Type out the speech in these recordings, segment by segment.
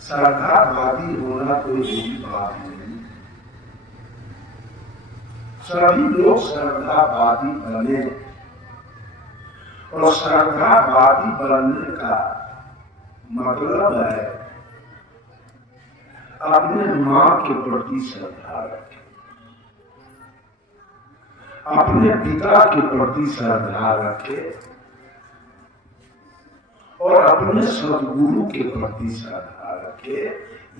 श्रद्धावादी होना कोई बुरी बात नहीं। सभी लोग श्रद्धावादी बने, और श्रद्धावादी बनने का मतलब है अपने माँ के प्रति श्रद्धा रखें, अपने पिता के प्रति श्रद्धा रखें, और अपने सद्गुरु के प्रति श्रद्धा रखे।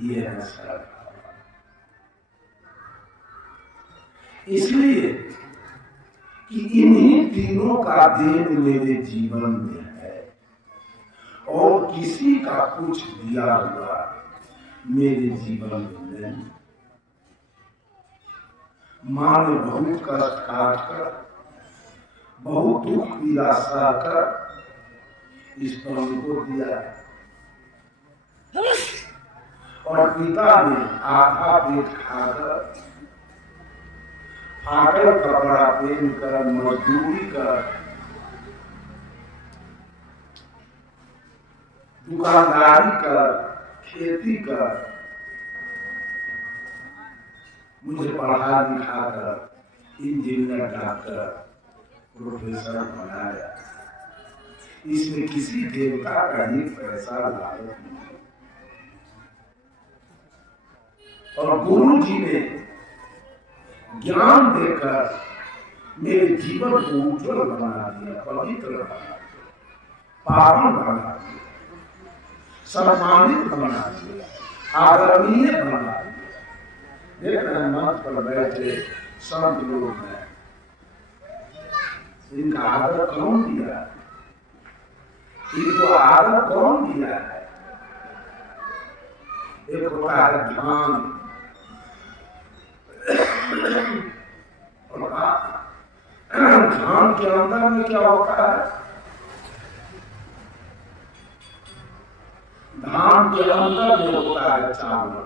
ये है श्रद्धा। इसलिए कि इन्हीं तीनों का देन मेरे जीवन में है, और किसी का कुछ दिया हुआ मेरे जीवन में नहीं। माँ ने बहुत कष्ट काटकर, बहुत दुख पीड़ा सहकर इस प्रभु को दिया, और पिता ने आधा पेट खाकर, फाटल कपड़ा पहनकर, मजदूरी कर, दुकानदारी कर, खेती कर, मुझे पढ़ा लिखा कर इंजीनियर, डॉक्टर, प्रोफेसर बनाया। इसमें किसी देवता का ही पैसा लालच नहीं। और गुरु जी ने ज्ञान देकर मेरे जीवन को उज्जवल बना दिया, पवित्र बना दिया, पावन बना दिया, सम्मानित बना दिया, आदरणीय बना दिया। देख रहे हैं मंच पर बैठे संत लोग हैं, इनका आदर कौन दिया? इनको आदर कौन दिया है? एक होता है ध्यान, और ध्यान के अंदर में क्या होता है? ध्यान के अंदर में होता है चावल।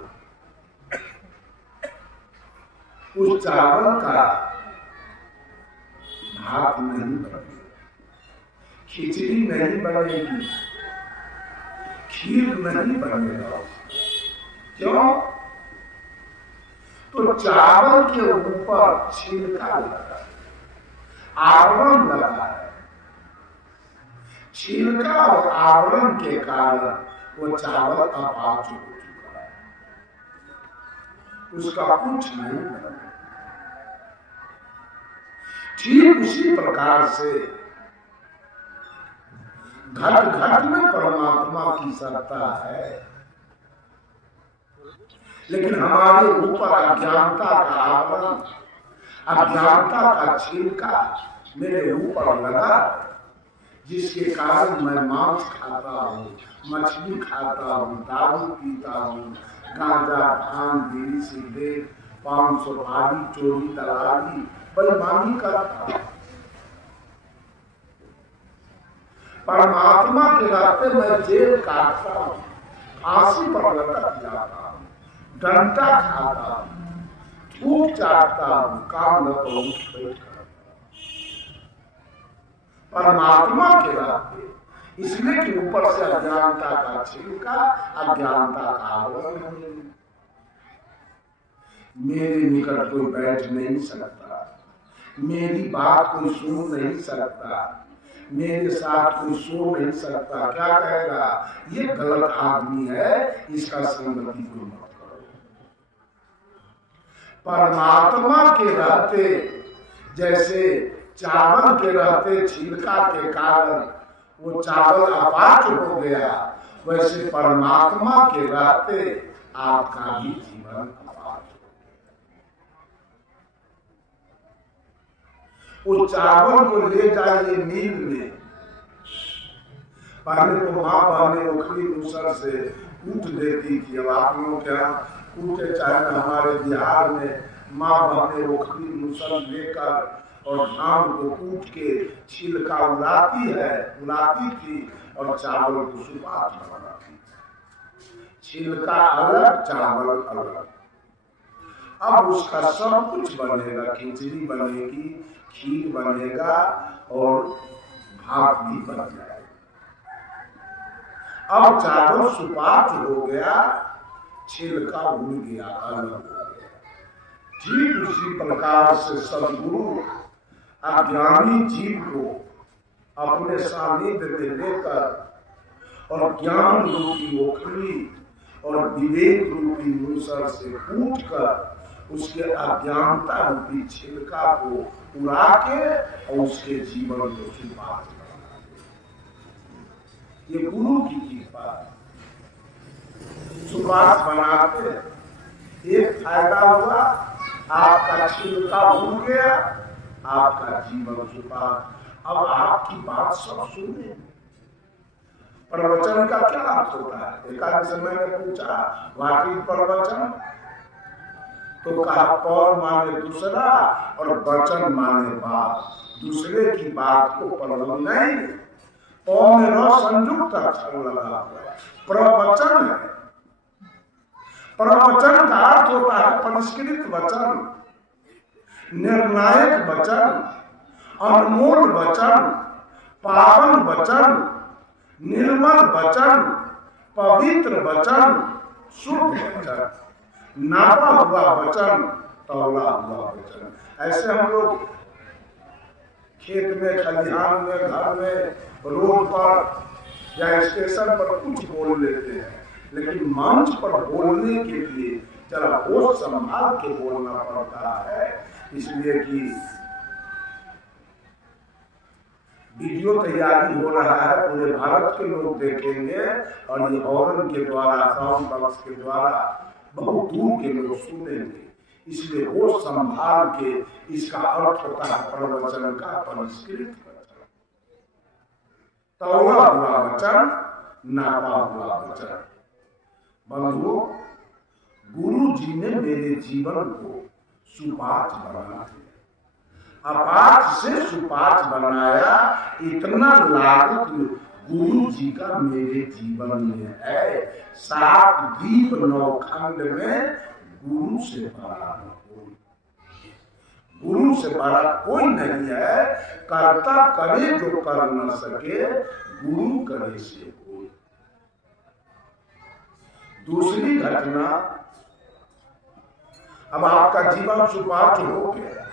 उस चावल का भात नहीं बनेगा, खिचड़ी नहीं बनेगी, खीर नहीं बनेगा। क्यों? तो चावल के ऊपर छिलका लगा है, आवरण लगा है। छिलका और आवरण के कारण वो चावल अपाच हो चुका है, उसका कुछ नहीं बना। ठीक उसी प्रकार से घट घट में परमात्मा की सत्ता है, लेकिन हमारे ऊपर अज्ञानता का आवरण, अज्ञानता का छिलका मेरे ऊपर लगा, जिसके कारण मैं मांस खाता हूँ, मछली खाता हूँ, दारू पीता हूँ, गांजा, भांग, बीड़ी, सिगरेट, पान, सुपारी, चोरी, दलाली, बेईमानी करता हूँ। परमात्मा के रास्ते में जेल काटता हूँ, फांसी पर लटक जाता हूँ, डंडा खाता हूँ, थूक चाटता हूँ, काम न तो उठ बैठ करता हूँ। परमात्मा के रास्ते, इसलिए कि ऊपर से अज्ञानता का छिलका, अज्ञानता का आवरण। मेरे निकट कोई बैठ नहीं सकता, मेरी बात कोई सुन नहीं सकता, मेरे साथ कोई सो नहीं सकता। क्या कहेगा? ये गलत आदमी है, इसका संगति को मत करो। परमात्मा के रहते, जैसे चावल के रहते छिलका के कारण वो चावल अपाच हो गया, वैसे परमात्मा के रहते आपका भी जीवन अपाच हो। वो चावल को ले जाइए मील में। पहले तो माँ बहने ओखली दूसर से कूट देती थी, अब आप लोग क्या कूटे, चाहे हमारे बिहार में माँ बहने ओखली दूसर लेकर और धान को कूट के छिलका उलाती थी और चावल को सुपात बनाती थी। छिलका अलग, चावल अलग। अब उसका सब कुछ बनेगा, खिचड़ी बनेगी, खीर बनेगा और भात भी बन जाएगा। अब चावल सुपाच्य हो गया, छिलका उड़ गया, अलग हो गया। ठीक उसी प्रकार से सदगुरु अज्ञानी जीव को अपने सानिध्य में लेकर और ज्ञान रूपी ओखली और विवेक रूपी मूसर से कूट कर उसके अज्ञानता रूपी छिलका को उड़ा के और उसके जीवन को सुपाच्य बना दे। ये गुरु की कृपा। सुपाच्य बनाते एक फायदा हुआ, आपका छिलका उड़ गया, आपका जीवन सुपाच्य। अब आपकी बात सब सुने। प्रवचन का क्या अर्थ होता है? एकाध समय ने पूछा व्हाट इज प्रवचन, तो कहा पौर माने दूसरा और वचन माने बात। दूसरे की बात को प्रवचन नहीं, पौ में न संयुक्त अक्षर लगा हुआ प्रवचन है। प्रवचन का अर्थ होता है परिष्कृत वचन, निर्णायक वचन, अनमोल वचन, पावन वचन, निर्मल वचन, पवित्र वचन, शुद्ध वचन, नापा हुआ वचन, तौला हुआ वचन। ऐसे हम लोग खेत में, खलिहान में, घर में, रोड पर या स्टेशन पर कुछ बोल लेते हैं, लेकिन मंच पर बोलने के लिए जरा होश संभाल के बोलना पड़ता है। इसलिए कि वीडियो तैयारी हो रहा है, पूरे भारत के लोग देखेंगे और ये हॉर्न के द्वारा, साउंड बॉक्स के द्वारा बहुत दूर के लोग सुनेंगे। इसलिए होश संभाल के इसका अर्थ होता है प्रवचन का परिष्कृत वचन, तौला हुआ वचन, नापा हुआ वचन। बंधु, गुरु जी ने मेरे जीवन को सुपाच्य बना दिया, अपाच्य से सुपाच्य बनाया। इतना लागत गुरु जी का मेरे जीवन में है। 7 दीप 9 खंड में गुरु से बड़ा कोई, गुरु से बड़ा कोई नहीं है। कर्ता करे जो कर न सके, गुरु करे से कोई। दूसरी घटना, अब आपका जीवन सुपाच्य हो गया,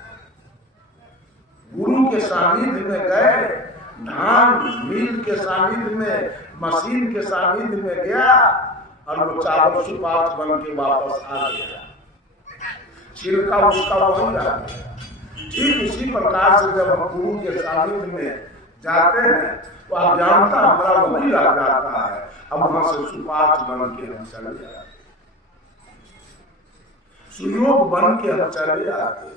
गुरु के सानिध्य में गए, धान मिल के सानिध्य में, मशीन के सानिध्य में गया और वो चावल सुपाच्य बन के वापस आ गया, छिलका उसका वही रह गया। ठीक उसी प्रकार से जब हम गुरु के सानिध्य में जाते हैं तो अज्ञानता हमारा वही रह जाता है। अब वहां से सुपाच्य बन के हम चले जाते, सुयोग बन के हम चले जाते।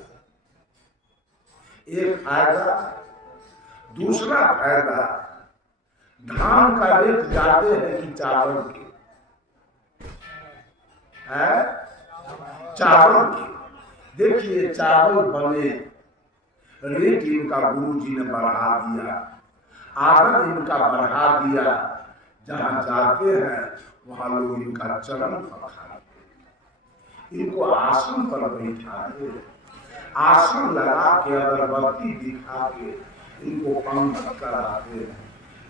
एक फायदा। दूसरा फायदा, धान का रेट ज्यादा है कि चावल के? है चावल के। देखिए चावल बने, रेट इनका गुरु जी ने बढ़ा दिया, आदर इनका बढ़ा दिया। जहां जाते हैं वहां लोग इनका चरण पखारते, इनको आसन पर बैठाते, आसन लगा के अगरबत्ती दिखा के इनको पंक्ति कराते हैं,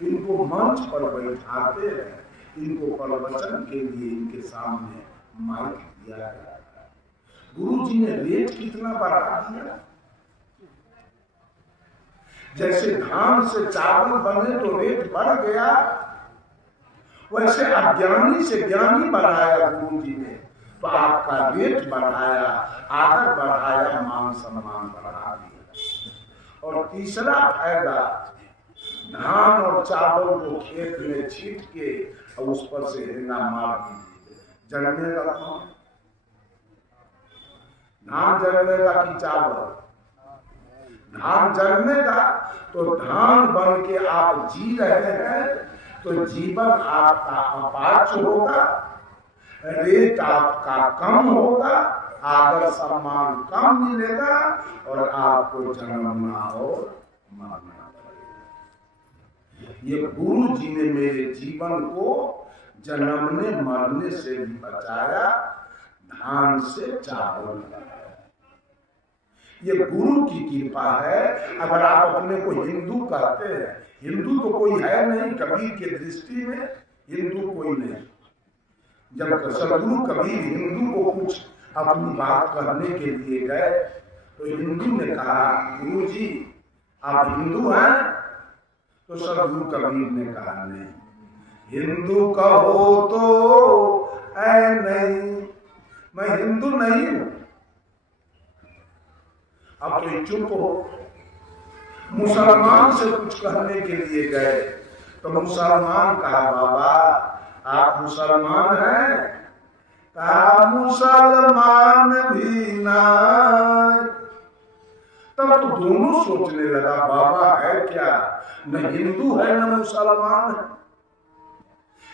इनको मंच पर बैठाते हैं, इनको प्रवचन के लिए इनके सामने माइक दिया जाता है। गुरु जी ने रेट कितना बढ़ा दिया। जैसे धान से चावल बने तो रेट बढ़ गया, वैसे अज्ञानी से ज्ञानी बनाया गुरु जी ने, तो आपका रेट बढ़ाया, आदर बढ़ाया, मान सम्मान बढ़ा दिया। और तीसरा फायदा, धान और चावल को खेत में छीट के और उस पर से हेंगा मार दीजिए, जलने का कौन? धान जलनेगा कि चावल? धान जलनेगा। तो धान बन के आप जी रहे हैं तो जीवन आपका अपाच्य होगा, रेट आपका कम होगा, आदर सम्मान कम मिलेगा और आपको जन्मना और मरना पड़ेगा। ये गुरु जी ने मेरे जीवन को जन्मने मरने से भी बचाया, धान से चावल बनाया। ये गुरु की कृपा है। अगर आप अपने को हिंदू कहते हैं, हिंदू तो कोई है नहीं कबीर के दृष्टि में, हिंदू कोई नहीं। जब सदगुरु कबीर हिंदू को कुछ अपनी बात कहने के लिए गए तो हिंदू ने कहा, गुरु जी आप हिंदू हैं? तो सदगुरु कबीर ने कहा, नहीं, हिंदू कहो तो ऐ नहीं, मैं हिंदू नहीं हूं। अब तो चुप हो। मुसलमान से कुछ कहने के लिए गए तो मुसलमान कहा, बाबा आप मुसलमान हैं? कहा, मुसलमान भी ना। तब तो दोनों सोचने लगा, बाबा है क्या, न हिंदू है न मुसलमान है।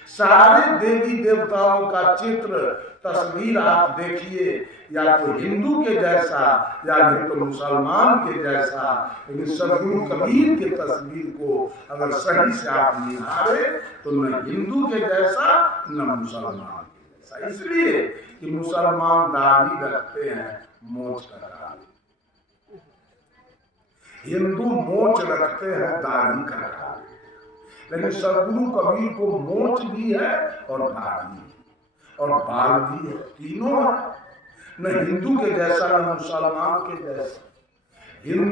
सारे देवी देवताओं का चित्र तस्वीर आप देखिए, या तो हिंदू के जैसा या नहीं तो मुसलमान के जैसा, लेकिन सदगुरु कबीर के तस्वीर को अगर सही से आप निहारे तो न हिंदू के जैसा न मुसलमान के जैसा। इसलिए कि मुसलमान दाढ़ी रखते हैं, मोछ कटा, हिंदू मोछ रखते हैं, दाढ़ी कटा। लेकिन सदगुरु कबीर को मोछ भी है और दाढ़ी और बाल भी है, तीनों है। न हिंदू के जैसा न मुसलमान के जैसा। हिंदू